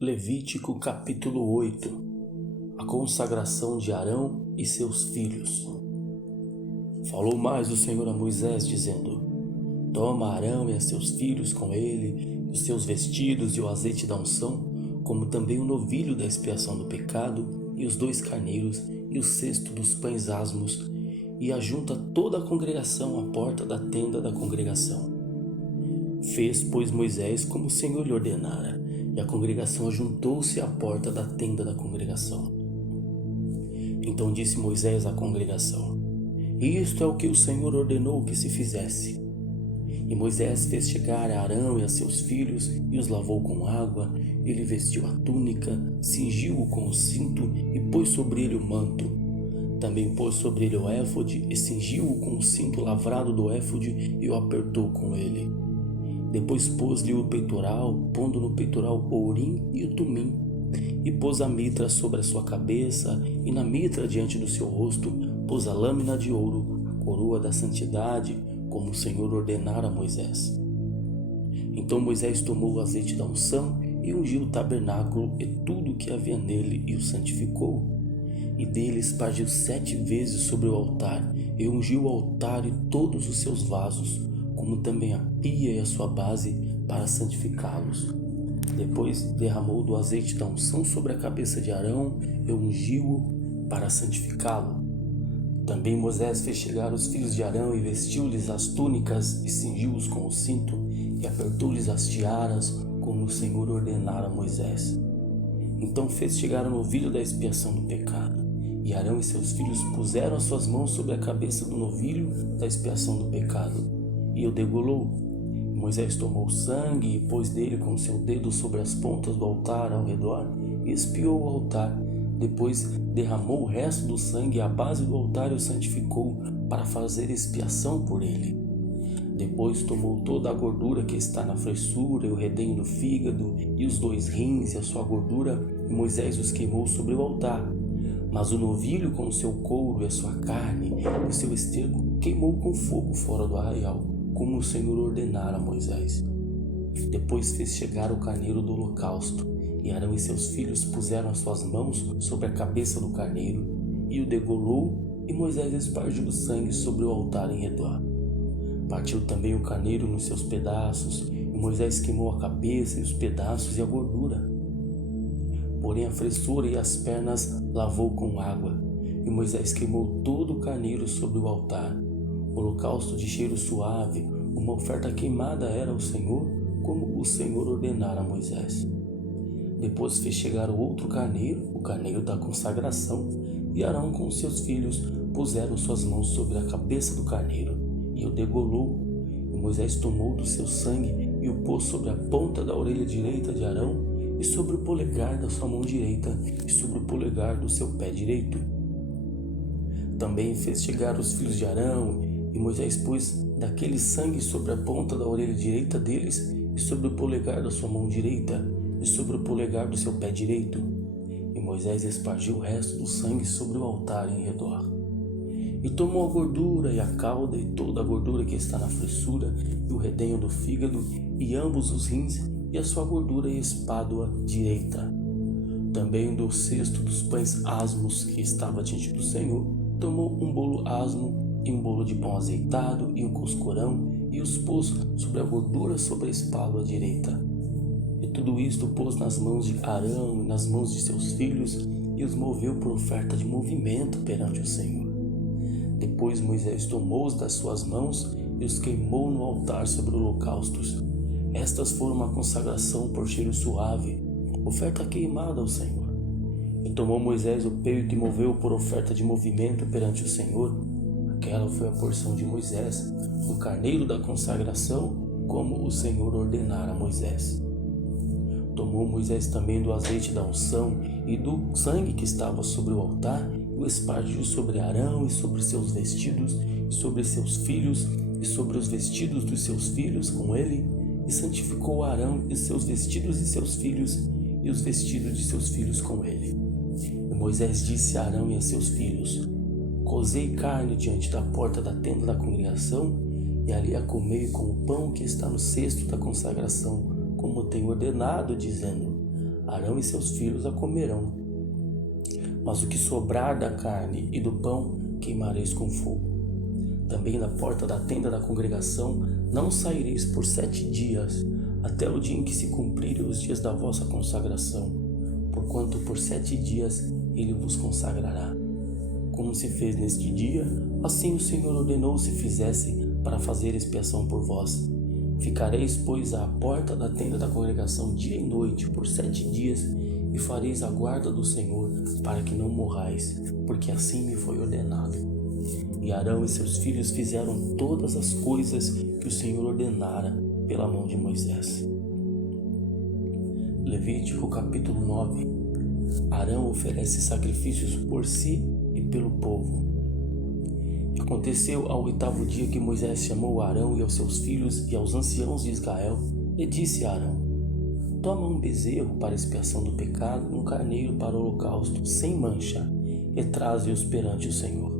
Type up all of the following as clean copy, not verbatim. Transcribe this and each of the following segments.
Levítico capítulo 8. A consagração de Arão e seus filhos. Falou mais o Senhor a Moisés, dizendo: Toma Arão e a seus filhos com ele, os seus vestidos e o azeite da unção, como também o novilho da expiação do pecado, e os 2 carneiros, e o cesto dos pães asmos, e ajunta toda a congregação à porta da tenda da congregação. Fez, pois, Moisés como o Senhor lhe ordenara, e a congregação ajuntou-se à porta da tenda da congregação. Então disse Moisés à congregação: Isto é o que o Senhor ordenou que se fizesse. E Moisés fez chegar a Arão e a seus filhos, e os lavou com água. Ele vestiu a túnica, cingiu-o com o cinto, e pôs sobre ele o manto. Também pôs sobre ele o éfode, e cingiu-o com o cinto lavrado do éfode, e o apertou com ele. Depois pôs-lhe o peitoral, pondo no peitoral o urim e o tumim, e pôs a mitra sobre a sua cabeça, e na mitra diante do seu rosto pôs a lâmina de ouro, coroa da santidade, como o Senhor ordenara a Moisés. Então Moisés tomou o azeite da unção e ungiu o tabernáculo e tudo o que havia nele, e o santificou. E dele espargiu 7 vezes sobre o altar, e ungiu o altar e todos os seus vasos, como também a pia e a sua base, para santificá-los. Depois derramou do azeite da unção sobre a cabeça de Arão e ungiu-o para santificá-lo. Também Moisés fez chegar os filhos de Arão e vestiu-lhes as túnicas e cingiu-os com o cinto e apertou-lhes as tiaras, como o Senhor ordenara a Moisés. Então fez chegar o novilho da expiação do pecado, e Arão e seus filhos puseram as suas mãos sobre a cabeça do novilho da expiação do pecado, e o degolou. Moisés tomou o sangue e pôs dele com seu dedo sobre as pontas do altar ao redor e espiou o altar. Depois derramou o resto do sangue à base do altar e o santificou para fazer expiação por ele. Depois tomou toda a gordura que está na fressura e o redenho do fígado e os 2 rins e a sua gordura, e Moisés os queimou sobre o altar. Mas o novilho com o seu couro e a sua carne e o seu esterco queimou com fogo fora do arraial, como o Senhor ordenara a Moisés. Depois fez chegar o carneiro do holocausto, e Arão e seus filhos puseram as suas mãos sobre a cabeça do carneiro, e o degolou, e Moisés espargiu o sangue sobre o altar em redor. Partiu também o carneiro nos seus pedaços, e Moisés queimou a cabeça e os pedaços e a gordura. Porém a fressura e as pernas lavou com água, e Moisés queimou todo o carneiro sobre o altar. Holocausto de cheiro suave, uma oferta queimada era ao Senhor, como o Senhor ordenara a Moisés. Depois fez chegar o outro carneiro, o carneiro da consagração, e Arão com seus filhos puseram suas mãos sobre a cabeça do carneiro, e o degolou. E Moisés tomou do seu sangue e o pôs sobre a ponta da orelha direita de Arão, e sobre o polegar da sua mão direita, e sobre o polegar do seu pé direito. Também fez chegar os filhos de Arão, e Moisés pôs daquele sangue sobre a ponta da orelha direita deles, e sobre o polegar da sua mão direita, e sobre o polegar do seu pé direito. E Moisés espargiu o resto do sangue sobre o altar em redor. E tomou a gordura e a cauda, e toda a gordura que está na fressura, e o redenho do fígado, e ambos os rins, e a sua gordura e espádua direita. Também do cesto dos pães asmos que estava diante do Senhor, tomou um bolo asmo, e um bolo de pão azeitado, e um coscorão, e os pôs sobre a gordura sobre a espádua direita. E tudo isto pôs nas mãos de Arão e nas mãos de seus filhos, e os moveu por oferta de movimento perante o Senhor. Depois Moisés tomou-os das suas mãos e os queimou no altar sobre holocaustos. Estas foram uma consagração por cheiro suave, oferta queimada ao Senhor. E tomou Moisés o peito e moveu por oferta de movimento perante o Senhor. Aquela foi a porção de Moisés, o carneiro da consagração, como o Senhor ordenara a Moisés. Tomou Moisés também do azeite da unção e do sangue que estava sobre o altar, e o espargiu sobre Arão e sobre seus vestidos, e sobre seus filhos, e sobre os vestidos dos seus filhos com ele, e santificou Arão e seus vestidos e seus filhos, e os vestidos de seus filhos com ele. E Moisés disse a Arão e a seus filhos: Cozei carne diante da porta da tenda da congregação, e ali a comei com o pão que está no cesto da consagração, como tenho ordenado, dizendo: Arão e seus filhos a comerão. Mas o que sobrar da carne e do pão queimareis com fogo. Também da porta da tenda da congregação não saireis por 7 dias, até o dia em que se cumprirem os dias da vossa consagração, porquanto por 7 dias ele vos consagrará. Como se fez neste dia, assim o Senhor ordenou se fizesse para fazer expiação por vós. Ficareis, pois, à porta da tenda da congregação dia e noite por 7 dias, e fareis a guarda do Senhor, para que não morrais, porque assim me foi ordenado. E Arão e seus filhos fizeram todas as coisas que o Senhor ordenara pela mão de Moisés. Levítico capítulo 9. Arão oferece sacrifícios por si e pelo povo. Aconteceu ao 8º dia que Moisés chamou Arão e aos seus filhos e aos anciãos de Israel, e disse a Arão: Toma um bezerro para expiação do pecado e um carneiro para o holocausto, sem mancha, e traze-os perante o Senhor.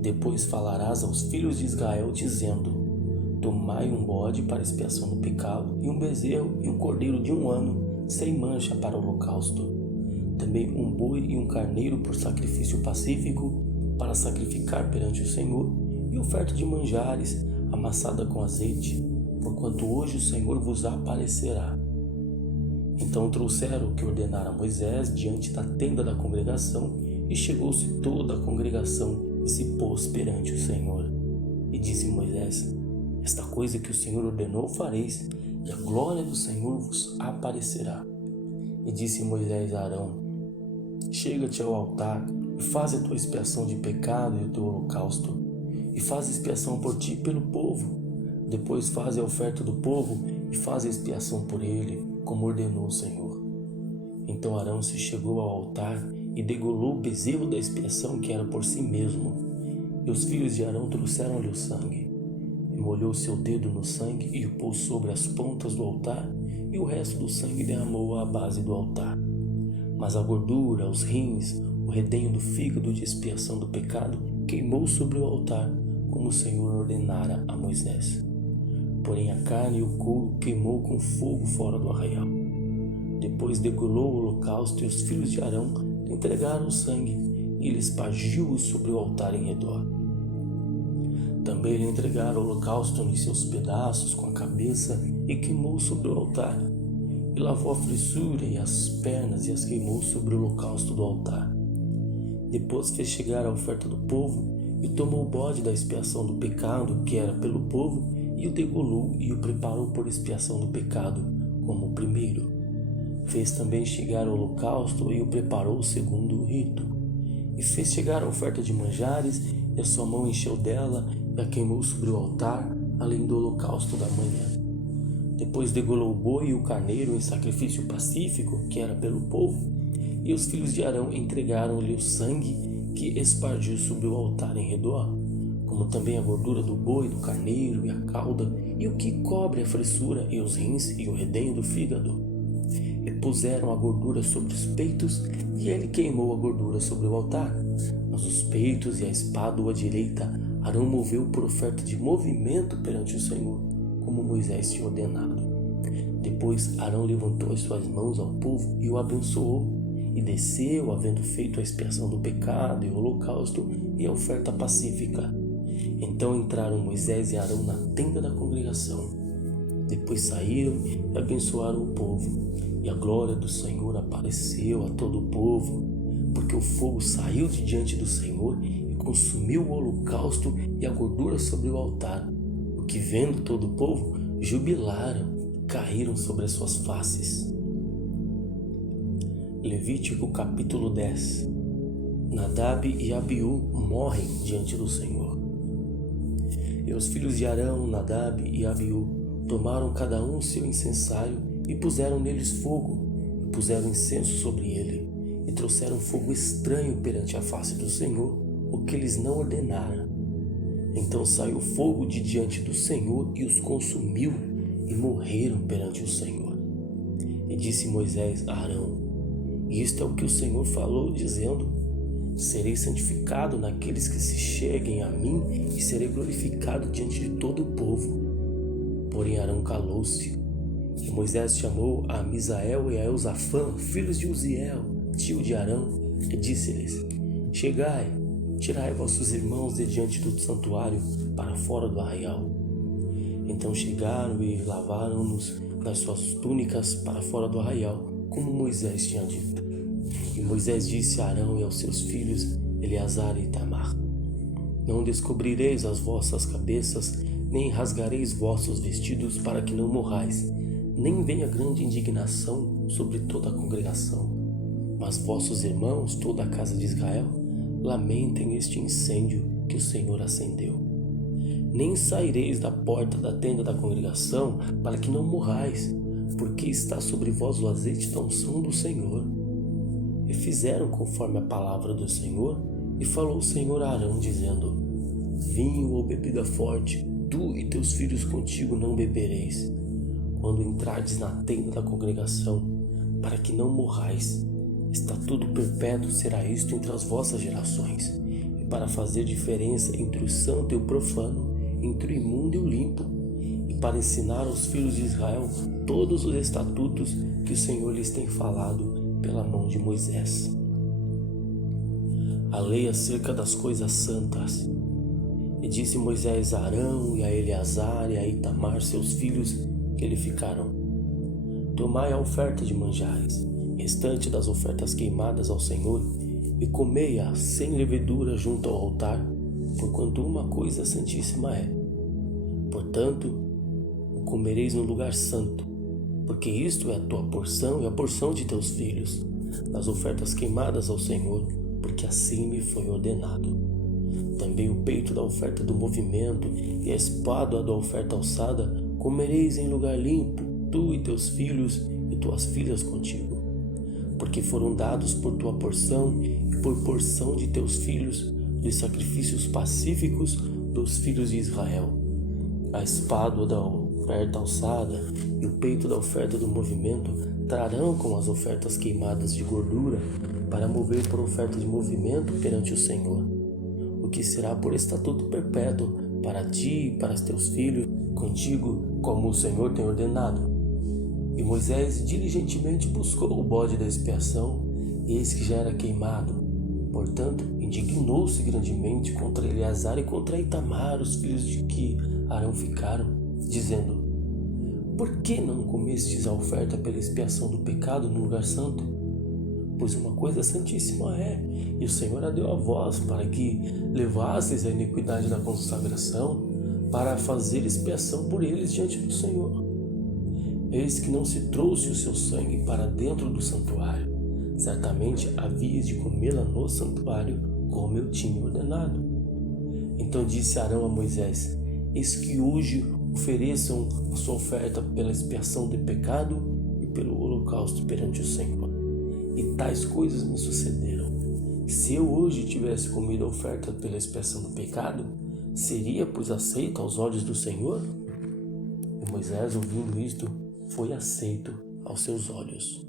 Depois falarás aos filhos de Israel, dizendo: Tomai um bode para expiação do pecado, e um bezerro e um cordeiro de 1 ano, sem mancha, para o holocausto. Também um boi e um carneiro por sacrifício pacífico, para sacrificar perante o Senhor, e oferta de manjares, amassada com azeite, porquanto hoje o Senhor vos aparecerá. Então trouxeram o que ordenara Moisés diante da tenda da congregação, e chegou-se toda a congregação e se pôs perante o Senhor. E disse Moisés: Esta coisa que o Senhor ordenou fareis, e a glória do Senhor vos aparecerá. E disse Moisés a Arão: Chega-te ao altar, e faz a tua expiação de pecado e o teu holocausto, e faz expiação por ti e pelo povo. Depois faz a oferta do povo, e faz a expiação por ele, como ordenou o Senhor. Então Arão se chegou ao altar, e degolou o bezerro da expiação que era por si mesmo. E os filhos de Arão trouxeram-lhe o sangue. E molhou seu dedo no sangue e o pôs sobre as pontas do altar, e o resto do sangue derramou à base do altar. Mas a gordura, os rins, o redenho do fígado de expiação do pecado queimou sobre o altar, como o Senhor ordenara a Moisés. Porém a carne e o couro queimou com fogo fora do arraial. Depois degolou o holocausto, e os filhos de Arão entregaram o sangue, e ele espargiu-o sobre o altar em redor. Também lhe entregaram o holocausto em seus pedaços com a cabeça, e queimou sobre o altar. E lavou a frissura e as pernas, e as queimou sobre o holocausto do altar. Depois fez chegar a oferta do povo, e tomou o bode da expiação do pecado, que era pelo povo, e o degolou e o preparou por expiação do pecado, como o primeiro. Fez também chegar o holocausto e o preparou segundo o rito. E fez chegar a oferta de manjares, e a sua mão encheu dela, e a queimou sobre o altar, além do holocausto da manhã. Depois degolou o boi e o carneiro em sacrifício pacífico, que era pelo povo, e os filhos de Arão entregaram-lhe o sangue que espargiu sobre o altar em redor, como também a gordura do boi, do carneiro e a cauda, e o que cobre a fressura, e os rins e o redenho do fígado. E puseram a gordura sobre os peitos, e ele queimou a gordura sobre o altar. Mas os peitos e a espádua direita Arão moveu por oferta de movimento perante o Senhor, como Moisés tinha ordenado. Depois Arão levantou as suas mãos ao povo e o abençoou, e desceu, havendo feito a expiação do pecado e o holocausto e a oferta pacífica. Então entraram Moisés e Arão na tenda da congregação. Depois saíram e abençoaram o povo, e a glória do Senhor apareceu a todo o povo, porque o fogo saiu de diante do Senhor e consumiu o holocausto e a gordura sobre o altar, o que vendo todo o povo, jubilaram e caíram sobre as suas faces. Levítico capítulo 10. Nadab e Abiú morrem diante do Senhor. E os filhos de Arão, Nadab e Abiú, tomaram cada um seu incensário e puseram neles fogo, e puseram incenso sobre ele, e trouxeram fogo estranho perante a face do Senhor, o que eles não ordenaram. Então saiu fogo de diante do Senhor e os consumiu, e morreram perante o Senhor. E disse Moisés a Arão: Isto é o que o Senhor falou, dizendo: Serei santificado naqueles que se cheguem a mim, e serei glorificado diante de todo o povo. Porém Arão calou-se, E Moisés chamou a Misael e a Eusafã, filhos de Uziel, tio de Arão, e disse-lhes: Chegai, tirai vossos irmãos de diante do santuário para fora do arraial. Então chegaram e lavaram-nos nas suas túnicas para fora do arraial, como Moisés tinha dito. E Moisés disse a Arão e aos seus filhos Eleazar e Itamar: Não descobrireis as vossas cabeças, nem rasgareis vossos vestidos, para que não morrais, nem venha grande indignação sobre toda a congregação. Mas vossos irmãos, toda a casa de Israel, lamentem este incêndio que o Senhor acendeu. Nem saireis da porta da tenda da congregação, para que não morrais, porque está sobre vós o azeite da unção do Senhor. E fizeram conforme a palavra do Senhor, e falou o Senhor a Arão, dizendo: Vinho ou bebida forte, tu e teus filhos contigo não bebereis, quando entrardes na tenda da congregação, para que não morrais. Estatuto perpétuo será isto entre as vossas gerações, e para fazer diferença entre o santo e o profano, entre o imundo e o limpo, e para ensinar aos filhos de Israel todos os estatutos que o Senhor lhes tem falado pela mão de Moisés. A lei acerca das coisas santas. E disse Moisés a Arão e a Eleazar e a Itamar, seus filhos, que lhe ficaram: Tomai a oferta de manjares, restante das ofertas queimadas ao Senhor, e comei-a sem levedura junto ao altar, porquanto uma coisa santíssima é. Portanto, o comereis no lugar santo, porque isto é a tua porção e a porção de teus filhos, das ofertas queimadas ao Senhor, porque assim me foi ordenado. Também o peito da oferta do movimento e a espádua da oferta alçada comereis em lugar limpo, tu e teus filhos e tuas filhas contigo, porque foram dados por tua porção e por porção de teus filhos dos sacrifícios pacíficos dos filhos de Israel. A espádua da oferta alçada e o peito da oferta do movimento trarão com as ofertas queimadas de gordura para mover por oferta de movimento perante o Senhor, o que será por estatuto perpétuo para ti e para os teus filhos contigo, como o Senhor tem ordenado. E Moisés diligentemente buscou o bode da expiação, e eis que já era queimado. Portanto, indignou-se grandemente contra Eleazar e contra Itamar, os filhos de que Arão ficaram, dizendo: Por que não comestes a oferta pela expiação do pecado no lugar santo? Pois uma coisa santíssima é, e o Senhor a deu a vós, para que levasseis a iniquidade da consagração, para fazer expiação por eles diante do Senhor. Eis que não se trouxe o seu sangue para dentro do santuário. Certamente havias de comê-la no santuário, como eu tinha ordenado. Então disse Arão a Moisés: Eis que hoje ofereçam a sua oferta pela expiação do pecado e pelo holocausto perante o Senhor. E tais coisas me sucederam. Se eu hoje tivesse comido a oferta pela expiação do pecado, seria, pois, aceito aos olhos do Senhor? E Moisés, ouvindo isto, foi aceito aos seus olhos.